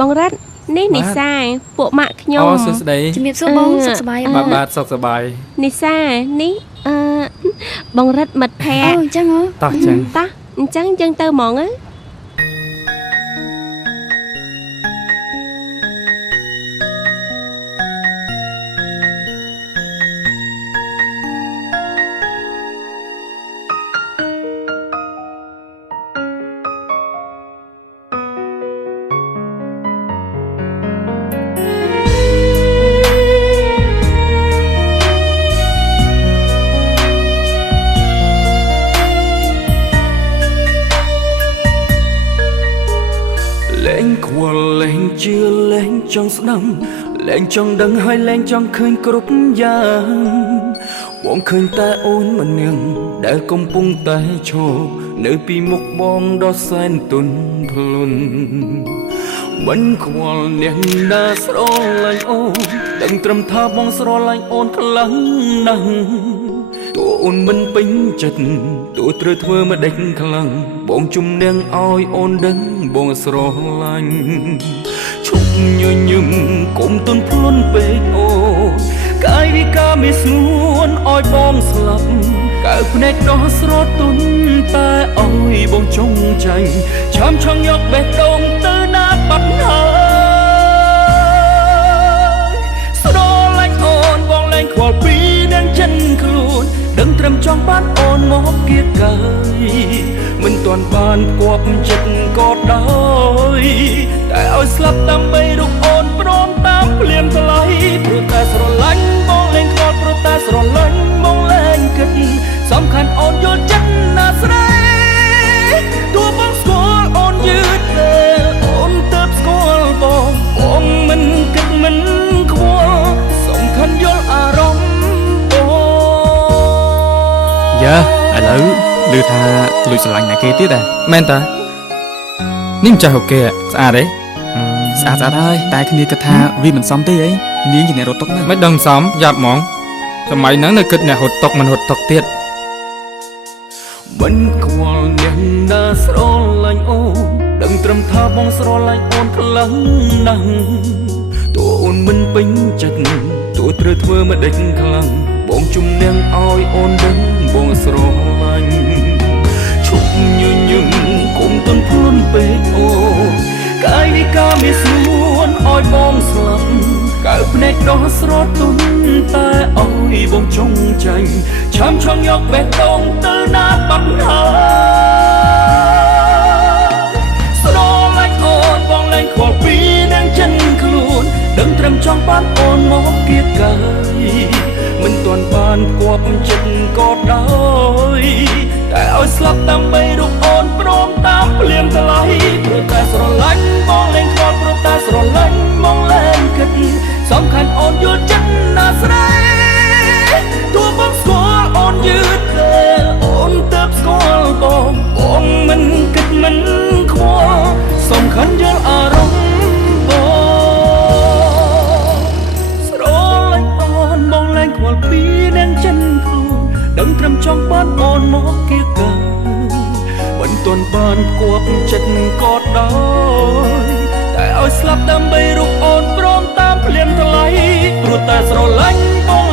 បងរ៉ាត់នេះនិសាពួកម៉ាក់ខ្ញុំអូសួស្ដីជំរាបសួរបងសុខសប្បាយអត់ បាទសុខសប្បាយ និសានេះបងរ៉ាត់មិត្តភ័ក្តិ អញ្ចឹងហ៎ តោះចឹង តោះអញ្ចឹងយើងទៅហ្មងណា លែងខ្វល់លែងជឿលែងចង់ស្ដាំលែងចង់ដឹងហើយលែងចង់ឃើញគ្រប់យ៉ាងបងឃើញតែអូនម្នាក់ដែលកំពុងតែឈរនៅពីមុខបងដ៏សែនទន់ភ្លន់មិនខ្វល់អ្នកណាស្រឡាញ់អូនដឹងត្រឹមថាបងស្រឡាញ់អូនខ្លាំងណាស់តួអូនមិនពេញចិត្តតួត្រូវធ្វើមកដេញខ្លាំងបងជំនះឲ្យអូនដឹងបងស្រឡាញ់ឈប់ញញឹមកុំទន់ភ្លន់ពេកអូនកាយវិការមានស្ងួនឲ្យបងស្លាប់កើភ្នែកដោះស្រទន់តែអើយបងចង់ចាញ់ឆាំឆង់យកបេះដូងទៅណាបាត់ហើយស្រឡាញ់អូនបងលែងខ្វល់ពីនឹងចិនខ្លួនដឹងត្រឹមចង់បានអូនមកគៀកកាយមិនទាន់បានគប់ចិត្តក៏ដោយតែឲ្យស្លាប់ដើម្បីរូបអូនព្រមតាមភ្លាមថ្លៃព្រោះតែស្រឡាញ់បងលែងខ្វល់ព្រោះតែស្រឡាញ់បងលែងគិតសំខាន់អូនយល់ចិត្តណាស្រីទោះបងស្គាល់អូនយឺតតែអូនទៅស្គាល់បងមិនគិតមិនខ្វល់សំខាន់យល់អារម្មណ៍យើឥឡូវឮថាលួចស្រឡាញ់ណាគេទៀតដែរមែនតានេះមិនចាស់អូខេស្អាតទេស្អាតហើយតែគ្នាគិតថាវាមិនសមទេអីនាងជាអ្នករត់តុកណាមិនដឹងសមយ៉ាប់ហ្មងសម័យហ្នឹងនៅគិតអ្នកហត់តុកមិនហត់តុកទៀតមិនខ្វល់អ្នកណាស្រឡាញ់អូនដឹងត្រឹមថាបងស្រឡាញ់អូនខ្លាំងណាស់តួអូនមិនពេញចិត្តតួត្រូវធ្វើមកដេញខ្លាំងបងជំនះឲ្យអូនដឹងបងស្រឡាញ់ឈប់ញញឹមគុំទន់ភ្លន់ពេកអូនកាយវិការមានស្ងួនឲ្យបងស្លាប់កើភ្នែកដោះស្រទន់តែអើយបងចង់ចាញ់ឆាំឆង់យកបេះដូងទៅណាបាត់ហើយស្រឡាញ់អូនបងលែងខ្វល់ពីនឹងចិនខ្លួនដឹងត្រឹមចង់បានអូនមកគៀកកាយមិនទាន់បានគប់ចិត្តក៏ដោយតែឲ្យស្លាប់ដើម្បីរូបអូនព្រមតាមភ្លាមថ្លៃព្រោះតែស្រឡាញ់បងលែងខ្វល់ព្រោះតែស្រឡាញ់បងលែងគិតសំខាន់អូនយល់ចិត្តណាស្រីទោះបងស្គាល់អូនយឺតតែអូនទៅស្គាល់បងមិនគិតមិនខ្វល់សំខាន់យល់អារម្មណ៍ខ្វល់ពីនឹងចិនខ្លួនដឹងត្រឹមចង់បានអូនមកគៀកកាមិនទាន់បានគប់ចិត្តក៏ដោយតែឲ្យស្លាប់ដើម្បីរូបអូនព្រមតាមភ្លាមថ្លៃព្រោះតែស្រឡាញ់បង